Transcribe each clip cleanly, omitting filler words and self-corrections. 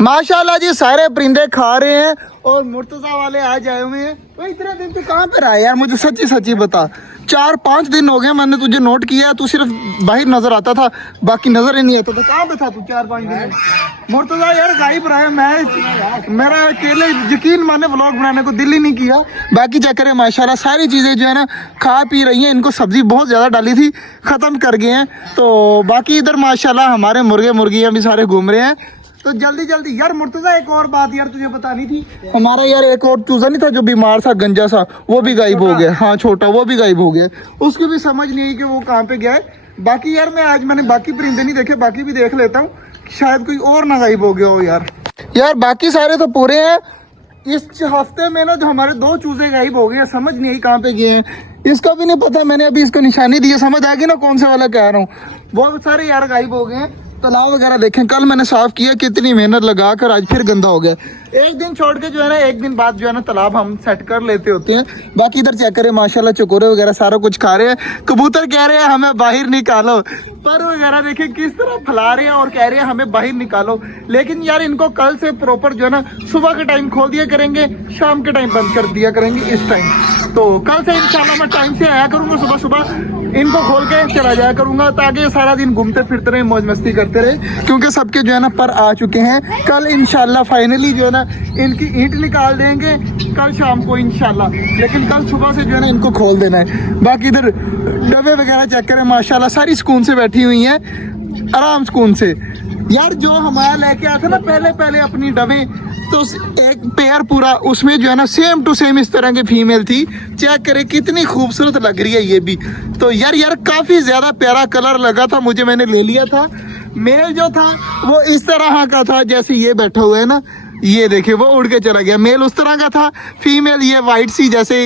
माशाल्लाह जी सारे परिंदे खा रहे हैं और मुर्तजा वाले आज आए हुए हैं। तो इतने दिन तू कहाँ पे रहा है यार, मुझे सच्ची सच्ची बता। 4-5 दिन हो गए मैंने तुझे नोट किया, तू सिर्फ बाहर नजर आता था, बाकी नजर ही नहीं आता था। कहाँ पे था तू 4-5 दिन? मुर्तजा यार गायब रहा है। मेरा अकेले यकीन माने व्लॉग बनाने को दिल ही नहीं किया। बाकी चेक करें माशाल्लाह सारी चीजें जो है ना खा पी रही हैं। इनको सब्जी बहुत ज्यादा डाली थी, खत्म कर गए हैं। तो बाकी इधर माशाल्लाह हमारे मुर्गे मुर्गियां भी सारे घूम रहे हैं। तो जल्दी जल्दी यार मुर्तजा एक और बात यार तुझे बतानी थी। हमारा यार एक और चूजा नहीं था जो बीमार था, गंजा सा, वो भी गायब हो गया। हाँ छोटा, वो भी गायब हो गया। उसको भी समझ नहीं आई कि वो कहाँ पे गया है। बाकी यार मैंने बाकी परिंदे नहीं देखे, बाकी भी देख लेता हूँ, शायद कोई और ना गायब हो गया हो यार बाकी सारे तो पूरे हैं। इस हफ्ते में ना जो हमारे 2 चूजे गायब हो गए हैं, समझ नहीं आई कहाँ पे गए हैं। इसका भी नहीं पता, मैंने अभी इसको निशानी दी है, समझ आ गई ना कौन सा वाला कह रहा हूँ। बहुत सारे यार गायब हो गए हैं। तालाब वगैरह देखें, कल मैंने साफ किया, कितनी मेहनत लगा कर आज फिर गंदा हो गया। एक दिन छोड़ के जो है ना, एक दिन बाद जो है ना तालाब हम सेट कर लेते होते हैं। बाकी इधर चेक करें माशाल्लाह चकोरे वगैरह सारा कुछ खा रहे हैं। कबूतर कह रहे हैं हमें बाहर निकालो, पर वगैरह देखें किस तरह फैला रहे हैं और कह रहे हैं हमें बाहर निकालो। लेकिन यार इनको कल से प्रॉपर जो है ना सुबह के टाइम खोल दिया करेंगे, शाम के टाइम बंद कर दिया करेंगे इस टाइम। तो कल से इंशाल्लाह मैं टाइम से आया करूंगा, सुबह सुबह इनको खोल के चला जाया करूंगा, ताकि ये सारा दिन घूमते फिरते रहे, मौज मस्ती करते रहे। क्योंकि सबके जो है ना पर आ चुके हैं। कल इंशाल्लाह फाइनली जो है ना इनकी ईंट निकाल देंगे कल शाम को इंशाल्लाह। लेकिन कल सुबह से जो है ना इनको खोल देना है। बाकी इधर डब्बे वगैरह चेक करें माशाल्लाह सारी सुकून से बैठी हुई हैं, आराम सुकून से। यार जो हमारा लेके आया था ना पहले अपनी डबे, तो एक पेयर पूरा उसमें जो है ना सेम टू सेम इस तरह की फीमेल थी। चेक करें कितनी खूबसूरत लग रही है ये भी। तो यार काफी ज्यादा प्यारा कलर लगा था मुझे, मैंने ले लिया था। मेल जो था वो इस तरह का था जैसे ये बैठा हुआ है ना, ये देखिए वो उड़ के चला गया। मेल उस तरह का था, फीमेल ये वाइट सी जैसे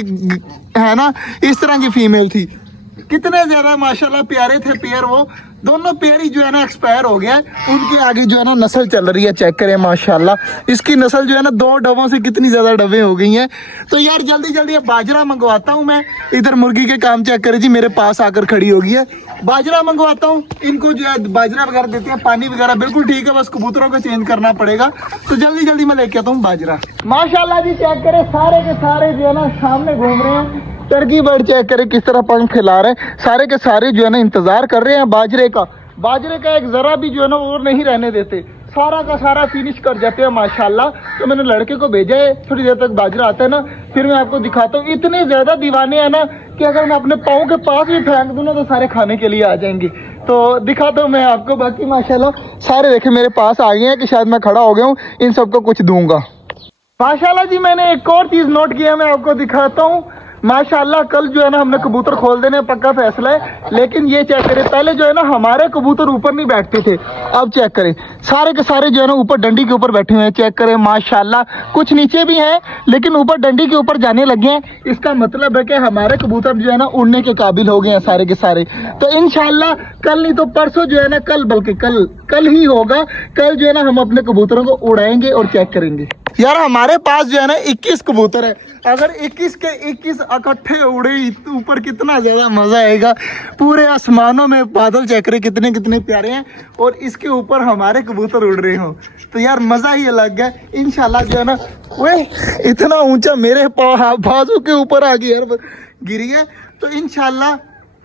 है ना, इस तरह की फीमेल थी। कितने ज्यादा माशाल्लाह प्यारे थे पेयर। वो दोनों पेयर ही जो है ना एक्सपायर हो गया, उनके आगे जो है ना नस्ल चल रही है। चेक करें माशाल्लाह इसकी नस्ल जो है ना 2 डबों से कितनी ज्यादा डबे हो गई हैं। तो यार जल्दी जल्दी अब बाजरा मंगवाता हूँ मैं। इधर मुर्गी के काम चेक करें जी, मेरे पास आकर खड़ी हो गई है। बाजरा मंगवाता हूँ, इनको जो है बाजरा वगैरह देते हैं, पानी वगैरह बिल्कुल ठीक है, बस कबूतरों को चेंज करना पड़ेगा। तो जल्दी जल्दी मैं लेके आता हूँ बाजरा। माशाल्लाह जी चेक करें सारे के सारे जो है ना सामने घूम रहे हैं। टर्की बर्ड चेक करें किस तरह पंख फैला रहे हैं, सारे के सारे जो है ना इंतजार कर रहे हैं बाजरे का एक जरा भी जो है ना और नहीं रहने देते, सारा का सारा फिनिश कर जाते हैं माशाल्लाह। तो मैंने लड़के को भेजा है, थोड़ी देर तक बाजरा आता है ना फिर मैं आपको दिखाता हूँ। इतने ज्यादा दीवाने हैं ना कि अगर मैं अपने पाँव के पास भी फेंक दूं ना तो सारे खाने के लिए आ जाएंगे। तो दिखाता हूँ मैं आपको। बाकी माशाल्लाह सारे देखे मेरे पास आ गए हैं कि शायद मैं खड़ा हो गया हूँ, इन सबको कुछ दूंगा। माशाल्लाह जी मैंने एक और चीज नोट किया, मैं आपको दिखाता हूँ। माशाल्लाह कल जो है ना हमने कबूतर खोल देने पक्का फैसला है। लेकिन ये चेक करें, पहले जो है ना हमारे कबूतर ऊपर नहीं बैठते थे, अब चेक करें सारे के सारे जो है ना ऊपर डंडी के ऊपर बैठे हुए हैं। चेक करें माशाल्लाह, कुछ नीचे भी हैं लेकिन ऊपर डंडी के ऊपर जाने लगे हैं। इसका मतलब है कि हमारे कबूतर जो है ना उड़ने के काबिल हो गए हैं सारे के सारे। तो इंशाल्लाह कल नहीं तो परसों जो है ना, कल बल्कि कल ही होगा, कल जो है ना हम अपने कबूतरों को उड़ाएंगे और चेक करेंगे। यार हमारे पास जो है ना 21 कबूतर है, अगर 21 के 21 इकट्ठे उड़े ऊपर कितना ज्यादा मजा आएगा। पूरे आसमानों में बादल चेक करे कितने कितने प्यारे हैं और इसके ऊपर हमारे कबूतर उड़ रहे हो, तो यार मजा ही अलग है। इंशाल्लाह जो है ना वे इतना ऊंचा मेरे बाजू के ऊपर आ गई यार गिरी है। तो इंशाल्लाह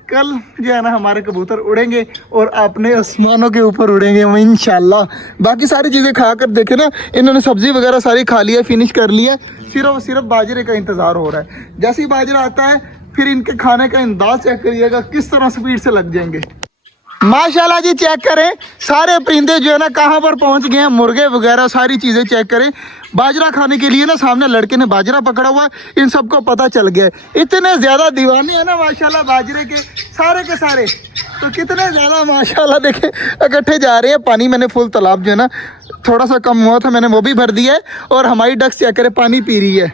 कल जो है ना हमारे कबूतर उड़ेंगे और अपने आसमानों के ऊपर उड़ेंगे इंशाल्लाह। बाकी सारी चीज़ें खा कर देखे ना, इन्होंने सब्जी वगैरह सारी खा लिया, फिनिश कर लिया, सिर्फ बाजरे का इंतज़ार हो रहा है। जैसे ही बाजरा आता है फिर इनके खाने का अंदाज चेक करिएगा किस तरह स्पीड से लग जाएंगे। माशाल्लाह जी चेक करें सारे परिंदे जो है ना कहाँ पर पहुंच गए हैं, मुर्गे वगैरह सारी चीज़ें चेक करें। बाजरा खाने के लिए ना सामने लड़के ने बाजरा पकड़ा हुआ, इन सबको पता चल गया। इतने ज़्यादा दीवाने हैं ना माशाल्लाह बाजरे के सारे। तो कितने ज़्यादा माशाल्लाह देखे इकट्ठे जा रहे हैं। पानी मैंने फुल तालाब जो है ना थोड़ा सा कम हुआ था, मैंने वो भी भर दिया है और हमारी डक्स चेक करें पानी पी रही है।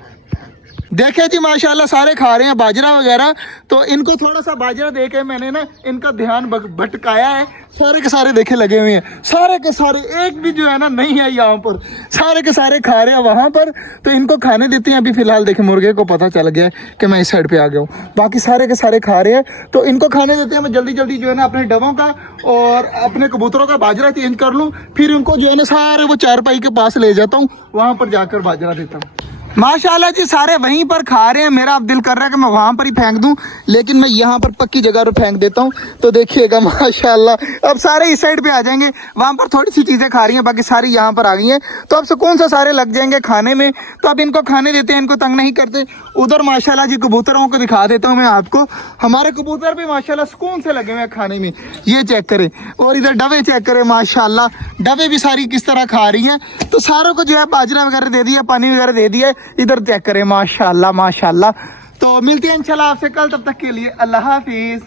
देखे जी माशाल्लाह सारे खा रहे हैं बाजरा वगैरह। तो इनको थोड़ा सा बाजरा दे के मैंने ना इनका ध्यान भटकाया है। सारे के सारे देखे लगे हुए हैं, सारे के सारे, एक भी जो है ना नहीं है यहाँ पर, सारे के सारे खा रहे हैं वहाँ पर। तो इनको खाने देते हैं अभी फिलहाल। देखे मुर्गे को पता चल गया है कि मैं इस साइड पे आ गया हूँ, बाकी सारे के सारे खा रहे हैं। तो इनको खाने देते हैं। मैं जल्दी जल्दी जो है ना अपने डबों का और अपने कबूतरों का बाजरा चेंज कर लूँ, फिर उनको जो है ना सारे वो चारपाई के पास ले जाता हूँ, वहाँ पर जाकर बाजरा देता हूँ। माशाल्लाह जी सारे वहीं पर खा रहे हैं। मेरा अब दिल कर रहा है कि मैं वहां पर ही फेंक दूं, लेकिन मैं यहाँ पर पक्की जगह पर फेंक देता हूँ। तो देखिएगा माशाल्लाह अब सारे इस साइड पे आ जाएंगे। वहां पर थोड़ी सी चीजें खा रही हैं, बाकी सारी यहाँ पर आ गई हैं। तो अब सुकून से सारे लग जाएंगे खाने में। तो अब इनको खाने देते हैं, इनको तंग नहीं करते। उधर माशाल्लाह जी कबूतरों को दिखा देता हूँ मैं आपको। हमारे कबूतर भी माशाल्लाह सुकून से लगे हुए हैं खाने में, ये चेक करें। और इधर डबे चेक करें माशाल्लाह, डबे भी सारी किस तरह खा रही हैं। तो सारों को जो है बाजरा वगैरह दे दिया, पानी वगैरह दे दिया। इधर चेक करें माशाल्लाह माशाल्लाह। तो मिलते हैं इंशाल्लाह आपसे कल, तब तक के लिए अल्लाह हाफिज।